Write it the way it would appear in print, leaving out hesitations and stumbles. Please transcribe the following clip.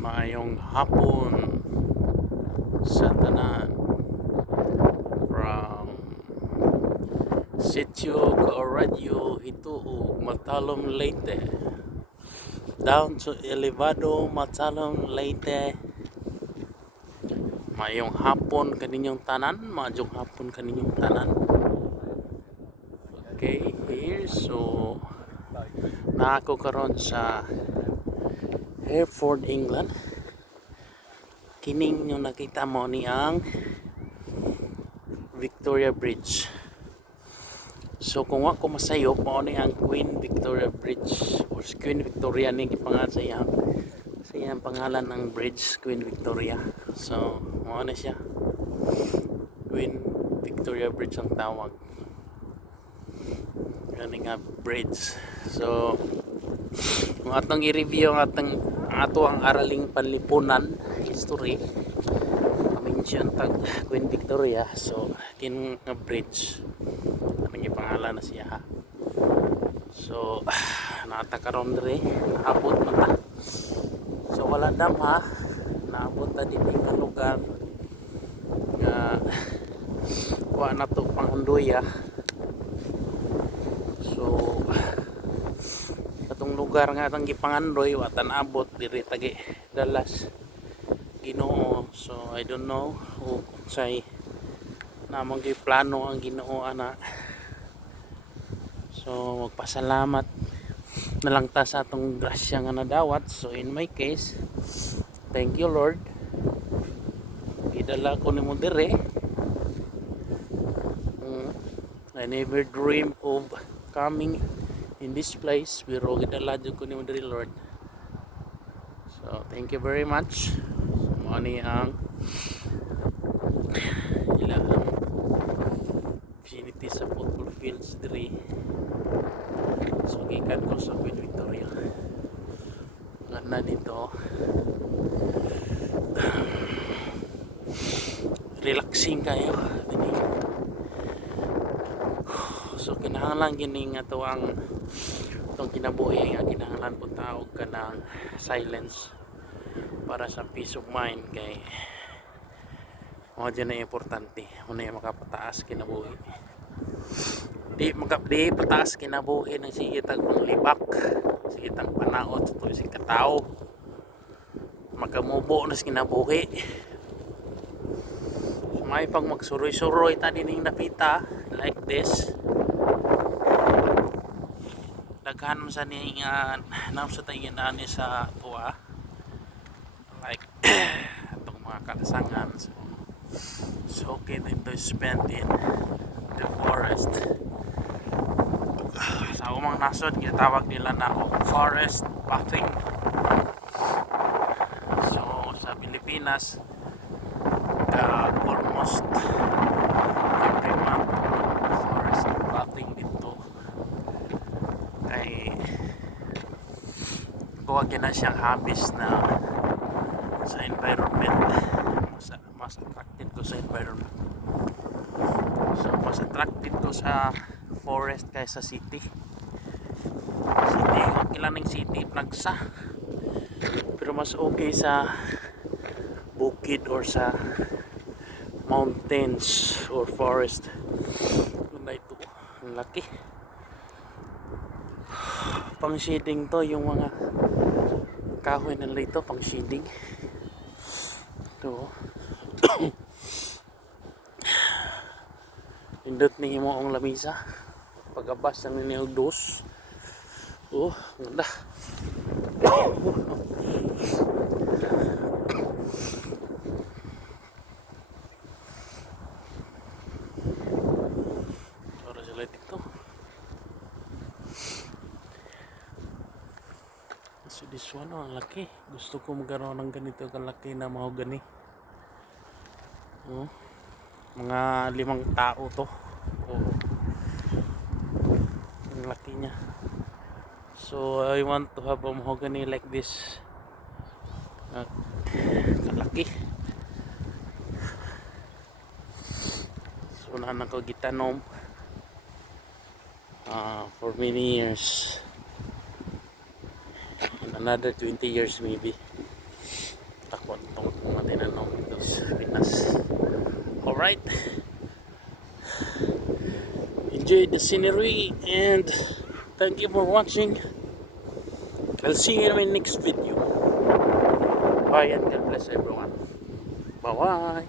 Maayong hapon sa tanan from Sitio Caoradyo Hituog, Matalom, Leyte down to Elevado, Matalom, Leyte. Maayong hapon kaninyong tanan, maayong hapon kaninyong tanan. Okay, here so na ako karon sa Hereford, England. Kining yung nakita mo ni ang Victoria Bridge. So kung ako masayo, mao ni ang Queen Victoria Bridge or Queen Victoria ni gipangalan sa iyang pangalan ng bridge, Queen Victoria. So mao na siya, Queen Victoria Bridge ang tawag. Gani nga bridge. So kung atong i-review ang ato ang araling panlipunan history, mention tag Queen Victoria. So kin nga bridge yung pangalan na siya ha. So natakaron dire, naabot na ta. So wala dam ha, naabot na din yung lugar nga kuha na to Pangandoya. So katong lugar nga atong gipangandoy watan abot diri tagi Dalas Ginoo. So I don't know kung say namang plano ang Ginoo ana. So magpasalamat na lang ta sa atong grasya nga nadawat. So in my case, thank you Lord, idala ko nimo dire. I never dream of coming in this place, pero gidala jud ko nimo dire Lord. So thank you very much. So mao ni ang ilang vicinity sa football fields dire. So gikan ko sa Queen Victoria, ganda dito, relaxing kayo dini. So kinahanglan gini nga to ang itong kinabuhi nga kinahanglan po taog ka ng silence para sa peace of mind. Kay mo dyan na importante, muna yung makapataas kinabuhi. Di pataas kinabuhi ng sige tag panglibak, sige tag panaot to si katao, magamubo na sa kinabuhi. So, may pag magsuroy-suroy ta dining napita like this, daghan mo sa ning nam sa tingin ani sa tuwa like itong mga kalasangan. So okay din to spend in the forest. Sa umang nasod ginatawag nila na forest bathing. So sa Pilipinas almost every month forest bathing dito. Kay kuwag na siyang habis na sa environment. Mas attracted ko sa environment. So mas attracted ko sa forest kaysa city. Okay lang ng city nagsa, pero mas okay sa bukid or sa mountains or forest. Ganda ito, ang laki. Pang shading to, yung mga kahoy na ito pang shading ito. Indot ni mo ang lamisa pagabas ng niniyog dos. Ganda. Para sila dito. So this one, ang laki. Gusto ko magkaroon ng ganito kalaki na mahogany. Mga 5 tao to. Ang laki niya. So I want to have a mahogany like this. Kalaki. So nahan ako gitanom for many years. In another 20 years maybe. Alright. Enjoy the scenery and thank you for watching. I'll see you in my next video. Bye and God bless everyone. Bye bye.